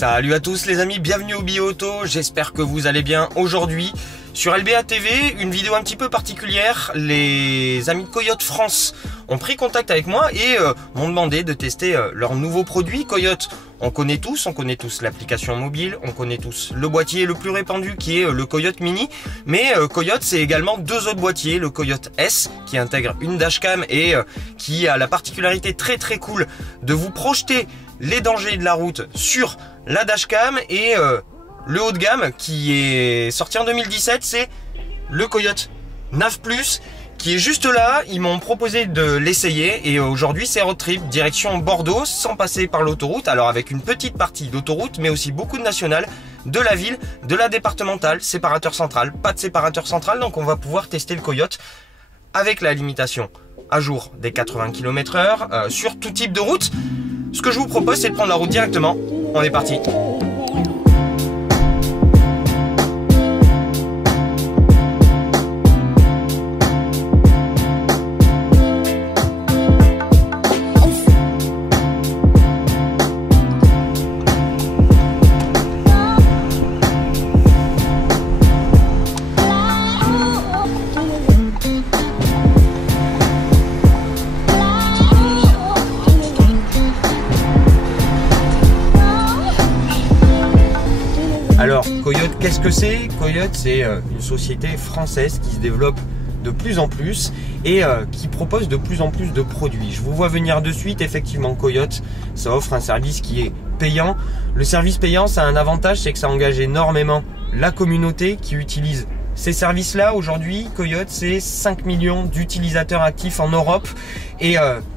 Salut à tous les amis, bienvenue au Bio-Auto, j'espère que vous allez bien. Aujourd'hui sur LBA TV, une vidéo un petit peu particulière. Les amis de Coyote France ont pris contact avec moi et m'ont demandé de tester leur nouveau produit. Coyote, on connaît tous l'application mobile, on connaît tous le boîtier le plus répandu qui est le Coyote Mini. Mais Coyote, c'est également deux autres boîtiers, le Coyote S qui intègre une dashcam et qui a la particularité très cool de vous projeter les dangers de la route sur la dashcam, et le haut de gamme qui est sorti en 2017, c'est le Coyote Nav+ qui est juste là. Ils m'ont proposé de l'essayer et aujourd'hui c'est road trip direction Bordeaux sans passer par l'autoroute, alors avec une petite partie d'autoroute mais aussi beaucoup de nationales, de la ville, de la départementale, séparateur central, pas de séparateur central, donc on va pouvoir tester le Coyote avec la limitation à jour des 80 km/h sur tout type de route. Ce que je vous propose, c'est de prendre la route directement. On est parti. Alors, Coyote, qu'est-ce que c'est? Coyote, c'est une société française qui se développe de plus en plus et qui propose de plus en plus de produits. Je vous vois venir de suite, effectivement, Coyote, ça offre un service qui est payant. Le service payant, ça a un avantage, c'est que ça engage énormément la communauté qui utilise ces services-là. Aujourd'hui, Coyote, c'est 5 millions d'utilisateurs actifs en Europe et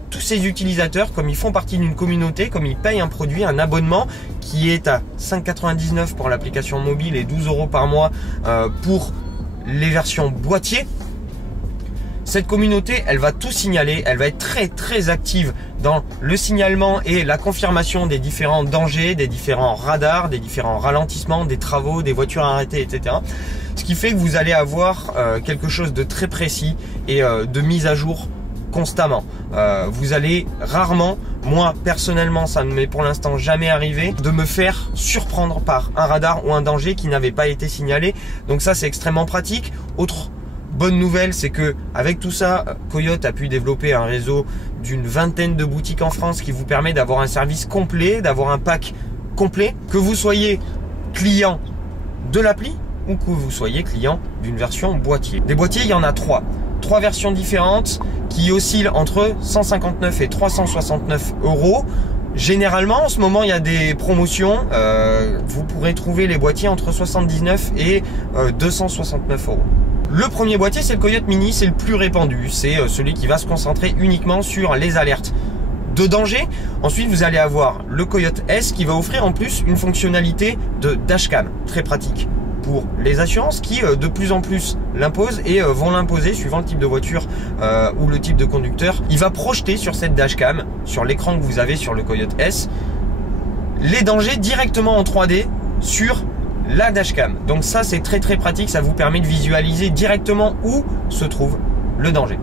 tous ces utilisateurs, comme ils font partie d'une communauté, comme ils payent un produit, un abonnement qui est à 5,99 € pour l'application mobile et 12 € par mois pour les versions boîtier, cette communauté, elle va tout signaler, elle va être très active dans le signalement et la confirmation des différents dangers, des différents radars, des différents ralentissements, des travaux, des voitures arrêtées, etc. Ce qui fait que vous allez avoir quelque chose de très précis et de mise à jour constamment. Vous allez rarement, moi personnellement ça ne m'est pour l'instant jamais arrivé, de me faire surprendre par un radar ou un danger qui n'avait pas été signalé. Donc ça, c'est extrêmement pratique. Autre bonne nouvelle, c'est que avec tout ça, Coyote a pu développer un réseau d'une vingtaine de boutiques en France qui vous permet d'avoir un service complet, d'avoir un pack complet, que vous soyez client de l'appli ou que vous soyez client d'une version boîtier. Des boîtiers, il y en a trois versions différentes qui oscillent entre 159 et 369 €. Généralement, en ce moment, il y a des promotions. Vous pourrez trouver les boîtiers entre 79 et 269 €. Le premier boîtier, c'est le Coyote Mini, c'est le plus répandu. C'est celui qui va se concentrer uniquement sur les alertes de danger. Ensuite, vous allez avoir le Coyote S qui va offrir en plus une fonctionnalité de dashcam très pratique pour les assurances qui de plus en plus l'imposent et vont l'imposer suivant le type de voiture ou le type de conducteur. Il va projeter sur cette dashcam, sur l'écran que vous avez sur le Coyote S, les dangers directement en 3D sur la dashcam. Donc ça, c'est très pratique, ça vous permet de visualiser directement où se trouve le danger.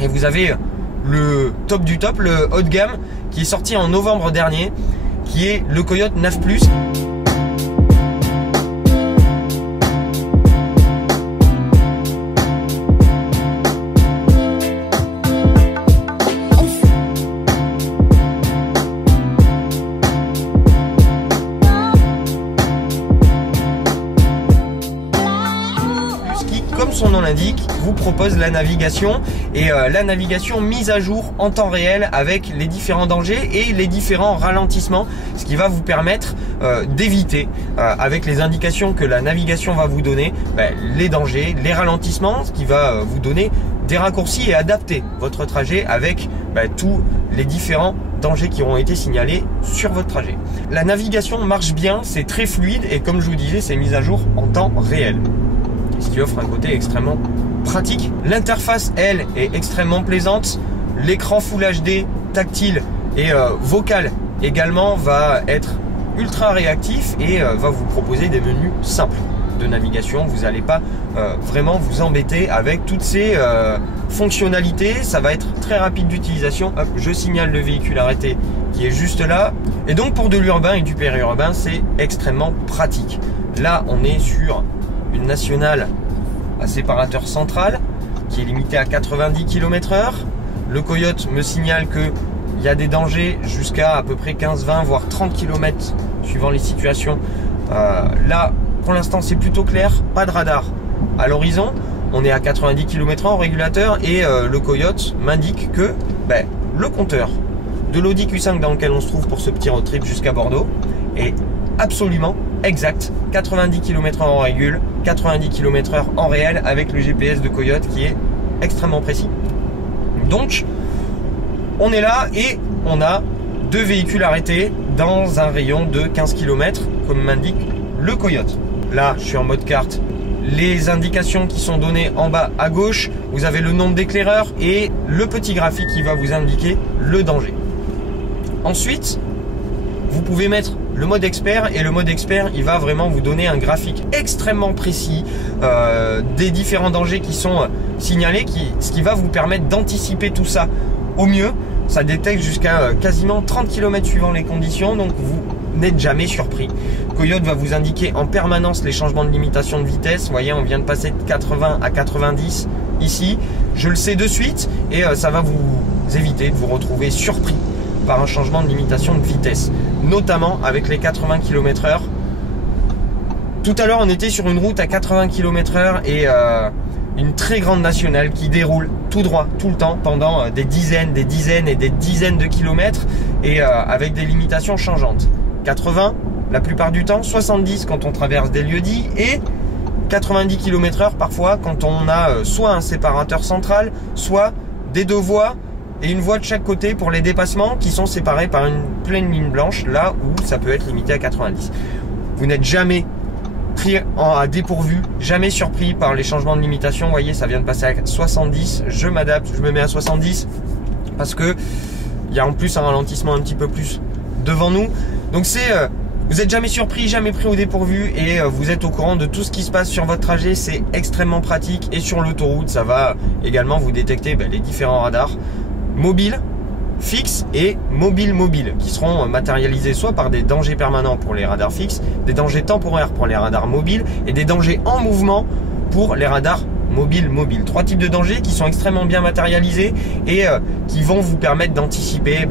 Et vous avez le top du top, le haut de gamme qui est sorti en novembre dernier, qui est le Coyote Nav+. Comme son nom l'indique, vous propose la navigation et la navigation mise à jour en temps réel avec les différents dangers et les différents ralentissements, ce qui va vous permettre d'éviter avec les indications que la navigation va vous donner les dangers, les ralentissements, ce qui va vous donner des raccourcis et adapter votre trajet avec tous les différents dangers qui auront été signalés sur votre trajet. La navigation marche bien, c'est très fluide et comme je vous disais, c'est mis à jour en temps réel, ce qui offre un côté extrêmement pratique. L'interface, elle, est extrêmement plaisante. L'écran Full HD, tactile et vocal également va être ultra réactif et va vous proposer des menus simples. de navigation. Vous n'allez pas vraiment vous embêter avec toutes ces fonctionnalités. Ça va être très rapide d'utilisation. Hop, je signale le véhicule arrêté qui est juste là. Et donc pour de l'urbain et du périurbain, c'est extrêmement pratique. Là, on est sur une nationale à séparateur central qui est limitée à 90 km/h. Le Coyote me signale que il y a des dangers jusqu'à peu près 15-20 voire 30 km suivant les situations. Là pour l'instant c'est plutôt clair, pas de radar à l'horizon, on est à 90 km/h au régulateur et le Coyote m'indique que le compteur de l'Audi Q5 dans lequel on se trouve pour ce petit road trip jusqu'à Bordeaux est absolument exact, 90 km/h en régule, 90 km/h en réel avec le GPS de Coyote qui est extrêmement précis. Donc on est là et on a deux véhicules arrêtés dans un rayon de 15 km comme m'indique le Coyote. Là je suis en mode carte, les indications qui sont données en bas à gauche, vous avez le nombre d'éclaireurs et le petit graphique qui va vous indiquer le danger. Ensuite vous pouvez mettre le mode expert et le mode expert il va vraiment vous donner un graphique extrêmement précis des différents dangers qui sont signalés, ce qui va vous permettre d'anticiper tout ça au mieux. Ça détecte jusqu'à quasiment 30 km suivant les conditions, donc vous n'êtes jamais surpris. Coyote va vous indiquer en permanence les changements de limitation de vitesse. Vous voyez, on vient de passer de 80 à 90 ici. Je le sais de suite et ça va vous éviter de vous retrouver surpris par un changement de limitation de vitesse, notamment avec les 80 km/h. Tout à l'heure, on était sur une route à 80 km/h et une très grande nationale qui déroule tout droit, tout le temps, pendant des dizaines et des dizaines de kilomètres et avec des limitations changeantes. 80 la plupart du temps, 70 quand on traverse des lieux dits et 90 km/h parfois quand on a soit un séparateur central, soit des deux voies et une voie de chaque côté pour les dépassements qui sont séparés par une pleine ligne blanche, là où ça peut être limité à 90. Vous n'êtes jamais pris à dépourvu, jamais surpris par les changements de limitation. Vous voyez, ça vient de passer à 70, je m'adapte, je me mets à 70 parce que il y a en plus un ralentissement un petit peu plus devant nous. Donc c'est vous n'êtes jamais surpris, jamais pris au dépourvu et vous êtes au courant de tout ce qui se passe sur votre trajet. C'est extrêmement pratique et sur l'autoroute, ça va également vous détecter les différents radars mobiles, fixes et mobiles qui seront matérialisés soit par des dangers permanents pour les radars fixes, des dangers temporaires pour les radars mobiles et des dangers en mouvement pour les radars mobiles. Trois types de dangers qui sont extrêmement bien matérialisés et qui vont vous permettre d'anticiper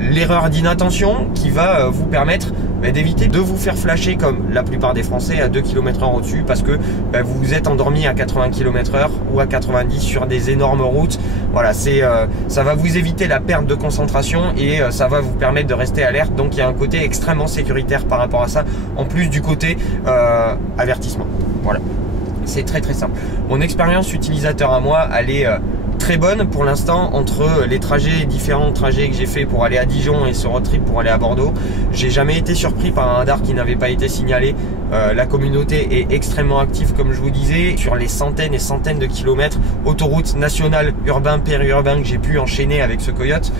l'erreur d'inattention, qui va vous permettre d'éviter de vous faire flasher comme la plupart des Français à 2 km/h au-dessus parce que vous vous êtes endormi à 80 km/h ou à 90 sur des énormes routes. Voilà, ça va vous éviter la perte de concentration et ça va vous permettre de rester alerte. Donc il y a un côté extrêmement sécuritaire par rapport à ça, en plus du côté avertissement. Voilà, c'est très simple. Mon expérience utilisateur à moi, elle est très bonne pour l'instant. Entre les différents trajets que j'ai fait pour aller à Dijon et ce road trip pour aller à Bordeaux, j'ai jamais été surpris par un radar qui n'avait pas été signalé. La communauté est extrêmement active comme je vous disais sur les centaines et centaines de kilomètres autoroute nationale, urbain, périurbain que j'ai pu enchaîner avec ce Coyote.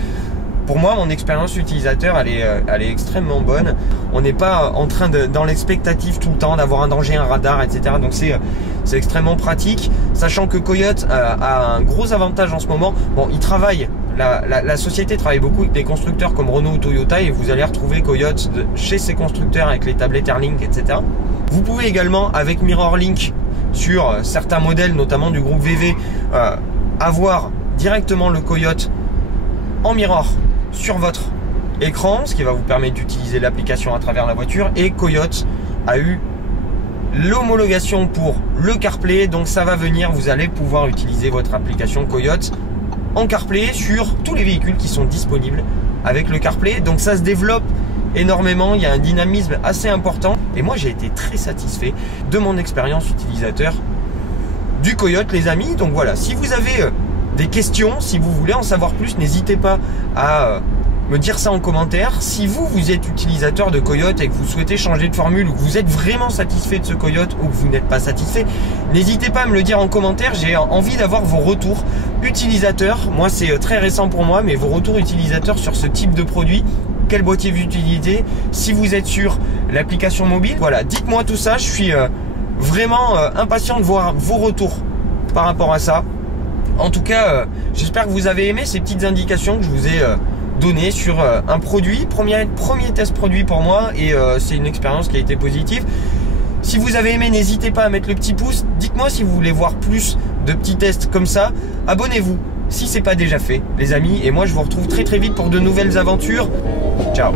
Pour moi, mon expérience utilisateur, elle est extrêmement bonne. On n'est pas en train dans l'expectative tout le temps d'avoir un danger, un radar, etc. Donc c'est extrêmement pratique, sachant que Coyote a un gros avantage en ce moment. Bon, il travaille, la société travaille beaucoup avec des constructeurs comme Renault ou Toyota et vous allez retrouver Coyote chez ces constructeurs avec les tablettes Airlink, etc. Vous pouvez également, avec MirrorLink, sur certains modèles, notamment du groupe VV, avoir directement le Coyote en mirror sur votre écran, ce qui va vous permettre d'utiliser l'application à travers la voiture. Et Coyote a eu l'homologation pour le CarPlay, donc ça va venir, vous allez pouvoir utiliser votre application Coyote en CarPlay sur tous les véhicules qui sont disponibles avec le CarPlay. Donc ça se développe énormément, il y a un dynamisme assez important et moi j'ai été très satisfait de mon expérience utilisateur du Coyote, les amis. Donc voilà, si vous avez des questions, si vous voulez en savoir plus, n'hésitez pas à me dire ça en commentaire. Si vous êtes utilisateur de Coyote et que vous souhaitez changer de formule ou que vous êtes vraiment satisfait de ce Coyote ou que vous n'êtes pas satisfait, n'hésitez pas à me le dire en commentaire. J'ai envie d'avoir vos retours utilisateurs. Moi c'est très récent pour moi, mais vos retours utilisateurs sur ce type de produit. Quel boîtier vous utilisez, si vous êtes sur l'application mobile. Voilà, dites-moi tout ça, je suis vraiment impatient de voir vos retours par rapport à ça. En tout cas, j'espère que vous avez aimé ces petites indications que je vous ai données sur un produit. Premier test produit pour moi et c'est une expérience qui a été positive. Si vous avez aimé, n'hésitez pas à mettre le petit pouce. Dites-moi si vous voulez voir plus de petits tests comme ça. Abonnez-vous si ce n'est pas déjà fait, les amis. Et moi, je vous retrouve très très vite pour de nouvelles aventures. Ciao.